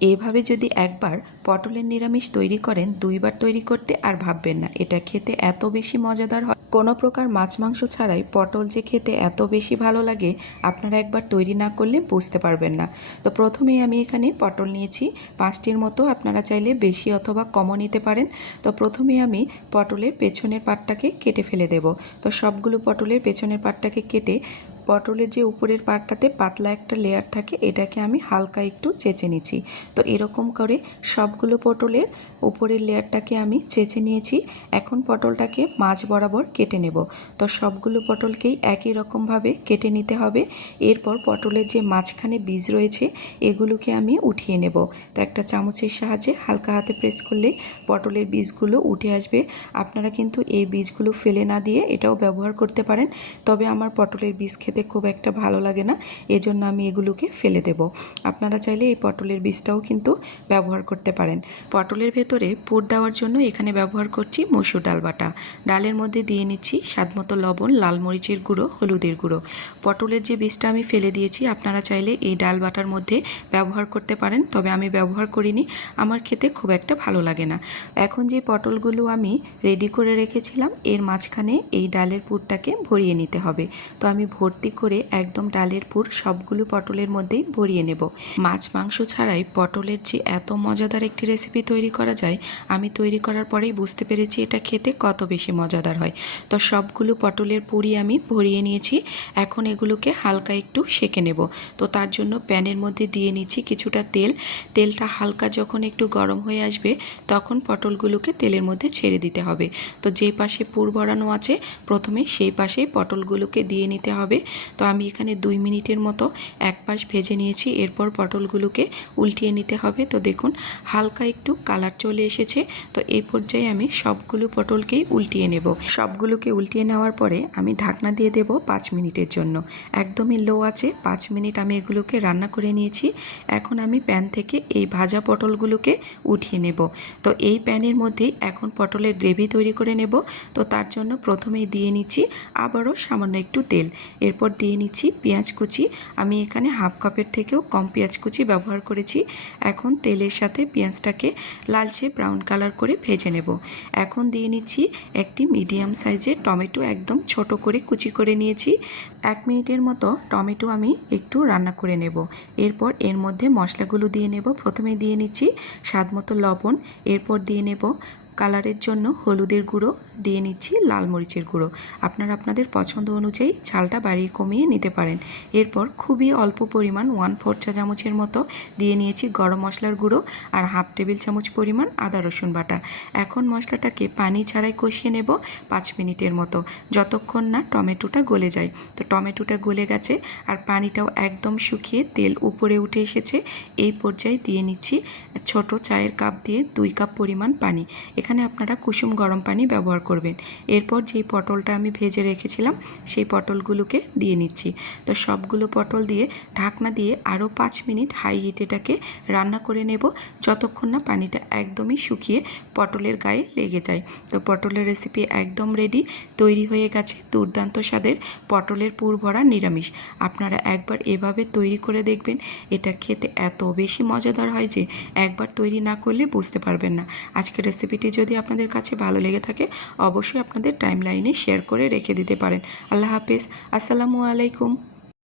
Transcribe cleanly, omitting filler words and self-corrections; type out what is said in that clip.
এইভাবে যদি একবার পটলের নিরামিষ তৈরি করেন, দুইবার তৈরি করতে আর ভাববেন না। এটা খেতে এত বেশি মজাদার হয়, কোনো প্রকার মাছ মাংস ছাড়াই পটল যে খেতে এত বেশি ভালো লাগে, আপনারা একবার তৈরি না করলে বুঝতে পারবেন না। তো প্রথমেই আমি এখানে পটল নিয়েছি 5টির মতো, আপনারা চাইলে বেশি অথবা কমও নিতে পারেন। তো প্রথমেই আমি পটলের পেছনের পাটটাকে কেটে ফেলে দেব। তো সবগুলো পটলের পেছনের পাটটাকে কেটে পটলের যে উপরের পাটটাতে পাতলা একটা লেয়ার থাকে, এটাকে আমি হালকা একটু চেঁচে নিচ্ছি। তো এরকম করে সবগুলো পটলের উপরের লেয়ারটাকে আমি চেঁচে নিয়েছি। এখন পটলটাকে মাঝ বরাবর কেটে নেব। তো সবগুলো পটলকেই একই রকমভাবে কেটে নিতে হবে। এরপর পটলের যে মাঝখানে বীজ রয়েছে, এগুলোকে আমি উঠিয়ে নেব। তো একটা চামচের সাহায্যে হালকা হাতে প্রেস করলে পটলের বীজগুলো উঠে আসবে। আপনারা কিন্তু এই বীজগুলো ফেলে না দিয়ে এটাও ব্যবহার করতে পারেন, তবে আমার পটলের বীজ খেতে খুব একটা ভালো লাগে না, এজন্য আমি এগুলোকে ফেলে দেব। আপনারা চাইলে এই পটলের বীজটাও কিন্তু ব্যবহার করতে পারেন। পটলের ভেতরে পুর দেওয়ার জন্য এখানে ব্যবহার করছি মসুর ডাল বাটা। ডালের মধ্যে দিয়ে নিচ্ছি স্বাদমতো লবণ, লাল মরিচের গুঁড়ো, হলুদের গুঁড়ো। পটলের যে বীজটা আমি ফেলে দিয়েছি, আপনারা চাইলে এই ডাল বাটার মধ্যে ব্যবহার করতে পারেন, তবে আমি ব্যবহার করিনি, আমার খেতে খুব একটা ভালো লাগে না। এখন যে পটলগুলো আমি রেডি করে রেখেছিলাম, এর মাঝখানে এই ডালের পুরটাকে ভরিয়ে নিতে হবে। তো আমি ভর্তি করে একদম ডালের পুর সবগুলো পটলের মধ্যেই ভরিয়ে নেব। মাছ মাংস ছাড়াই পটলের যে এত মজাদার একটি রেসিপি তৈরি করা যায়, আমি তৈরি করার পরেই বুঝতে পেরেছি এটা খেতে কত বেশি মজাদার হয়। তো সবগুলো পটলের পুরই আমি ভরিয়ে নিয়েছি। এখন এগুলোকে হালকা একটু সেঁকে নেব। তো তার জন্য প্যানের মধ্যে দিয়ে নিচ্ছি কিছুটা তেল। তেলটা হালকা যখন একটু গরম হয়ে আসবে, তখন পটলগুলোকে তেলের মধ্যে ছেড়ে দিতে হবে। তো যে পাশে পুর ভরানো আছে, প্রথমে সেই পাশে পটলগুলোকে দিয়ে নিতে হবে। তো আমি এখানে 2 মিনিটের মতো এক পাশ ভেজে নিয়েছি। এরপর পটলগুলোকে উল্টিয়ে নিতে হবে। তো দেখুন হালকা একটু কালার চলে এসেছে। তো এই পর্যায়ে আমি সবগুলো পটলকেই উল্টিয়ে নেব। সবগুলোকে উল্টিয়ে নেওয়ার পরে আমি ঢাকনা দিয়ে দেব 5 মিনিটের জন্য। একদমই লো আছে 5 মিনিট আমি এগুলোকে রান্না করে নিয়েছি। এখন আমি প্যান থেকে এই ভাজা পটলগুলোকে উঠিয়ে নেব। তো এই প্যানের মধ্যেই এখন পটলের গ্রেভি তৈরি করে নেব। তো তার জন্য প্রথমেই দিয়ে নিচ্ছি আবারও সামান্য একটু তেল। এরপর দিয়ে নিচ্ছি পেঁয়াজ কুচি। আমি এখানে হাফ কাপের থেকেও কম পেঁয়াজ কুচি ব্যবহার করেছি। এখন তেলের সাথে পেঁয়াজটাকে লালচে ব্রাউন কালার করে ভেজে নেব। এখন দিয়ে নিচ্ছি একটি মিডিয়াম সাইজের টমেটো, একদম ছোট করে কুচি করে নিয়েছি। 1 মিনিটের মতো টমেটো আমি একটু রান্না করে নেব। এরপর এর মধ্যে মশলাগুলো দিয়ে নেব। প্রথমে দিয়ে নিচ্ছি স্বাদমতো লবণ, এরপর দিয়ে নেব কালারের জন্য হলুদের গুঁড়ো, দিয়ে নিচ্ছি লাল মরিচের গুঁড়ো। আপনারা আপনাদের পছন্দ অনুযায়ী ঝালটা বাড়িয়ে কমিয়ে নিতে পারেন। এরপর খুবই অল্প পরিমাণ 1/4 চা চামচের মতো দিয়ে নিয়েছি গরম মশলার গুঁড়ো আর হাফ টেবিল চামচ পরিমাণ আদা রসুন বাটা। এখন মশলাটাকে পানি ছাড়াই কষিয়ে নেব 5 মিনিটের মতো, যতক্ষণ না টমেটোটা গলে যায়। তো টমেটোটা গলে গেছে আর পানিটাও একদম শুকিয়ে তেল উপরে উঠে এসেছে। এই পর্যায়ে দিয়ে নিচ্ছি ছোট চায়ের কাপ দিয়ে 2 কাপ পরিমাণ পানি। এখানে আপনারা কুসুম গরম পানি ব্যবহার করবেন। এরপর যেই পটলটা আমি ভেজে রেখেছিলাম, সেই পটলগুলোকে দিয়ে নিচ্ছি। তো সবগুলো পটল দিয়ে ঢাকনা দিয়ে আরও 5 মিনিট হাই হিটে এটাকে রান্না করে নেব, যতক্ষণ না পানিটা একদমই শুকিয়ে পটলের গায়ে লেগে যায়। তো পটলের রেসিপি একদম রেডি, তৈরি হয়ে গেছে দুর্দান্ত স্বাদের পটলের পুর ভরা নিরামিষ। আপনারা একবার এভাবে তৈরি করে দেখবেন, এটা খেতে এত বেশি মজাদার হয় যে একবার তৈরি না করলে বুঝতে পারবেন না। আজকের রেসিপিটি যদি আপনাদের কাছে ভালো লেগে থাকে, অবশ্যই আপনাদের টাইমলাইনে শেয়ার করে রেখে দিতে পারেন। আল্লাহ হাফেজ, আসসালামু আলাইকুম।